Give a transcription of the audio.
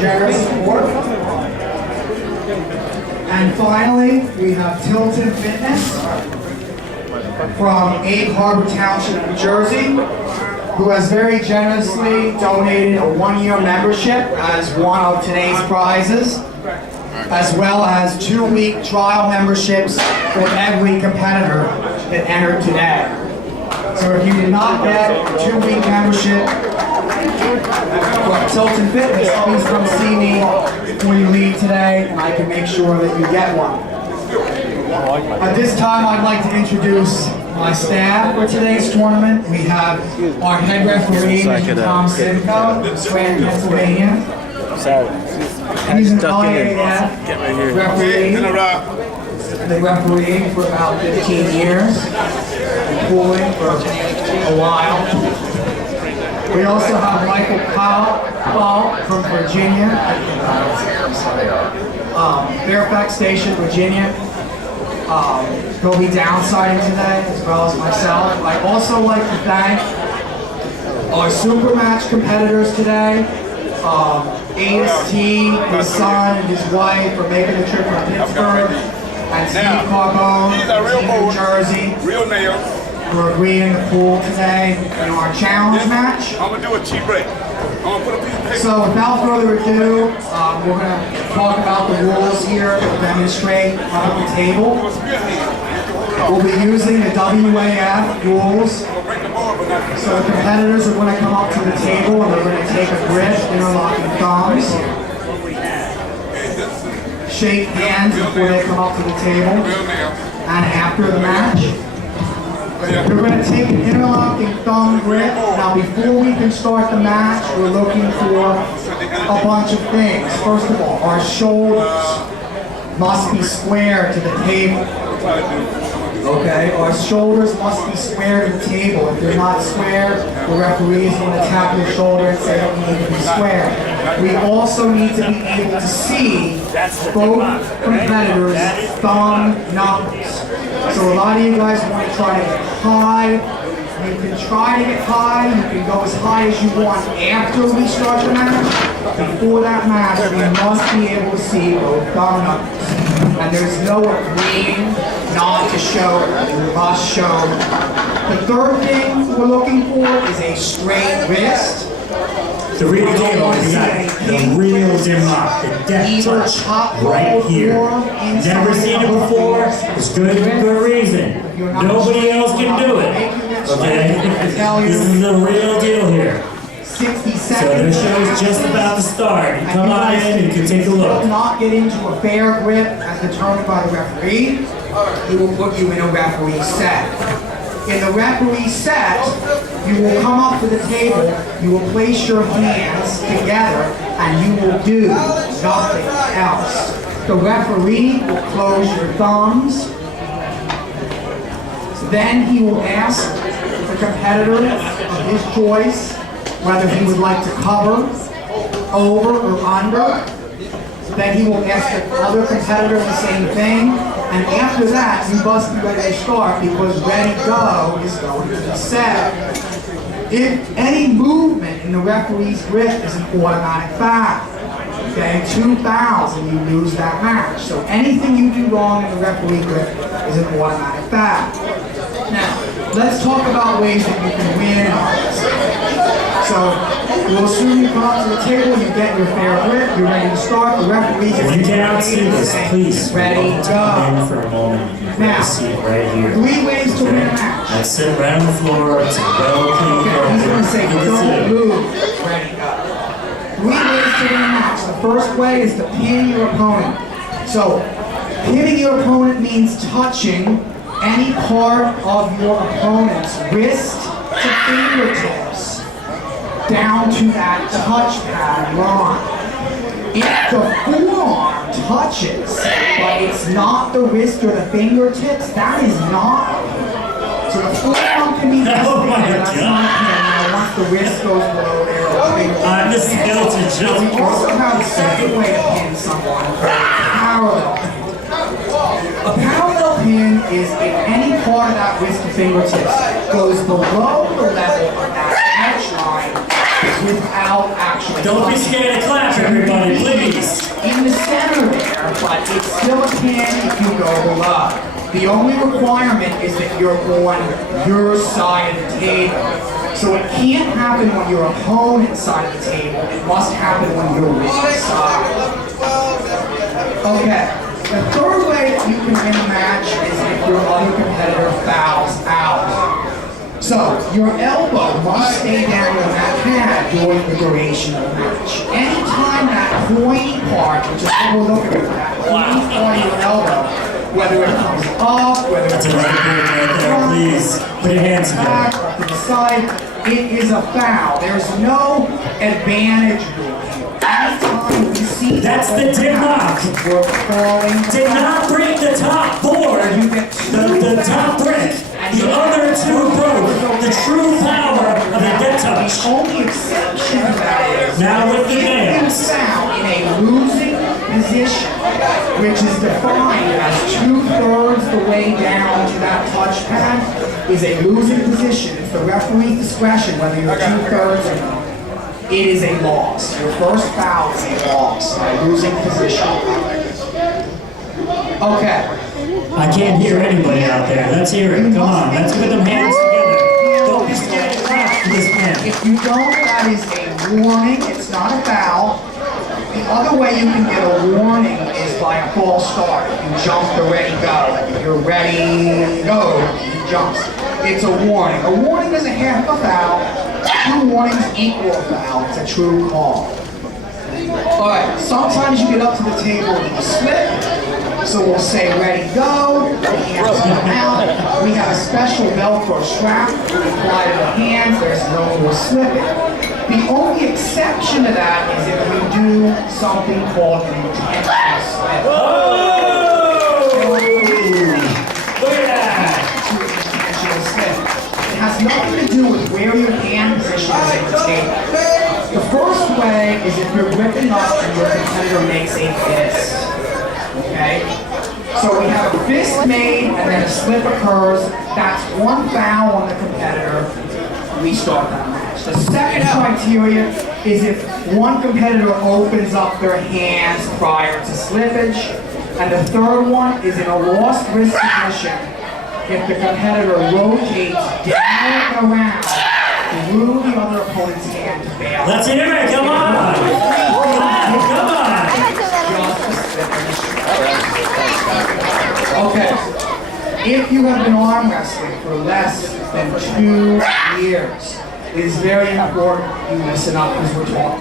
generous support. And finally, we have Tilton Fitness from Egg Harbor Township, New Jersey, who has very generously donated a one-year membership as one of today's prizes, as well as 2-week trial memberships for every competitor that entered today. So if you did not get a 2-week membership for Tilton Fitness, please come see me before you leave today, and I can make sure that you get one. At this time, I'd like to introduce my staff for today's tournament. We have our head referee, Mr. Tom Simcoe, Scranton, Pennsylvania. He's an IAF referee. Been refereeing for about 15 years. Been pooling for a while. We also have Michael Powell from Virginia, Fairfax Station, Virginia. He'll be downsiding today, as well as myself. I'd also like to thank our super match competitors today. AST, his son, and his wife for making the trip from Pittsburgh, and Steve Carbone from New Jersey for agreeing to pool today in our challenge match. I'm gonna do a cheap break. So without further ado, we're going to talk about the rules here to demonstrate on the table. We'll be using the WAF rules. So the competitors are going to come up to the table and they're going to take a grip, interlocking thumbs. Shake hands before they come up to the table and after the match. We're going to take an interlocking thumb grip. Now before we can start the match, we're looking for a bunch of things. First of all, our shoulders must be square to the table. Okay, our shoulders must be square to the table. If they're not square, the referee is going to tap your shoulder and say that you need to be square. We also need to be able to see both competitors' thumb knuckles. So a lot of you guys want to try to get high. You can try to get high. You can go as high as you want after we start the match. Before that match, we must be able to see both thumb knuckles. And there's no agreeing not to show it. You must show it. The third thing we're looking for is a straight wrist. The real deal, we got the real Dimlock, the death touch right here. Never seen it before, it's good for good reason. Nobody else can do it. Okay? This is the real deal here. 60 seconds. So the show's just about to start. You come on in and you can take a look. Do not get into a fair grip as determined by the referee. He will put you in a referee set. In the referee set, you will come up to the table, you will place your hands together, and you will do nothing else. The referee will close your thumbs. Then he will ask the competitor of his choice whether he would like to cover, over, or under. Then he will ask the other competitor the same thing. And after that, you must be ready to start because ready go is going to be set. If any movement in the referee's grip is an automatic foul. Okay, 2 fouls and you lose that match. So anything you do wrong in the referee grip is an automatic foul. Now, let's talk about ways that you can win on this. So, we'll assume you come up to the table, you get your fair grip, you're ready to start, the referee If you cannot see this, please ready, come in for a moment. You can now, see it right here. 3 ways to win a match. Let's sit right on the floor. It's a well clean Okay, he's going to say, You can don't sit. move, ready, go. 3 ways to win a match. The first way is to pin your opponent. So, pinning your opponent means touching any part of your opponent's wrist to fingertips down to that touchpad line. If the forearm touches, but it's not the wrist or the fingertips, that is not. So the forearm can be this Oh my that's God. not pin. Now once the wrist goes below there, the fingertips. This is Elton Now, we also have a second way to pin someone, parallel pin. A parallel pin is if any part of that wrist to fingertips goes below the level of that touch line without actually Don't be scared to clap, everybody. The only requirement is that you're on your side of the table. So it can't happen when your opponent's side of the table. It must happen when you're on the side. Okay. The third way that you can win a match is if your other competitor fouls out. So your elbow must stay down on that pad during the duration of the match. Anytime that pointy part, which is what we're looking at, that pointy part of your elbow, whether it comes up, whether it's right there, please put your hands back or to the side, it is a foul. There's no advantage rule here. Anytime you see that's the dim lock. We're falling. Did not break the top board, the top brick. The other two broke the true power of the dead touch. The only exception to that is now with the nails. Foul in a losing position, which is defined as 2/3 the way down to that touchpad, is a losing position. It's the referee's discretion whether you're 2/3 or not. It is a loss. Your first foul is a loss, a losing position. Okay. I can't hear anybody out there. Let's hear it. Come on, let's put them hands together. Don't be scared to clap for this man. If you don't, that is a warning. It's not a foul. The other way you can get a warning is by a false start. If you jump to ready, go. If you're ready, go. He jumps. It's a warning. A warning is a half a foul. 2 warnings equal a foul. It's a true call. Alright, sometimes you get up to the table and you slip. So we'll say ready, go. The hands come out. We have a special Velcro strap. We apply to the hands. There's no more slipping. The only exception to that is if we do something called an intentional slip. Oh! Look at that! Intentional slip. It has nothing to do with where your hand position is at the table. The first way is if you're whipping up and your competitor makes a fist. Okay? So we have a fist made and then a slip occurs. That's 1 foul on the competitor. We start that match. The second criteria is if one competitor opens up their hands prior to slippage. And the third one is in a lost wrist position if the competitor rotates down and around through the other opponent's hand to bail. Let's hear it, come on! Come on! Okay. If you have been arm wrestling for less than 2 years, it is very important you listen up as we're talking.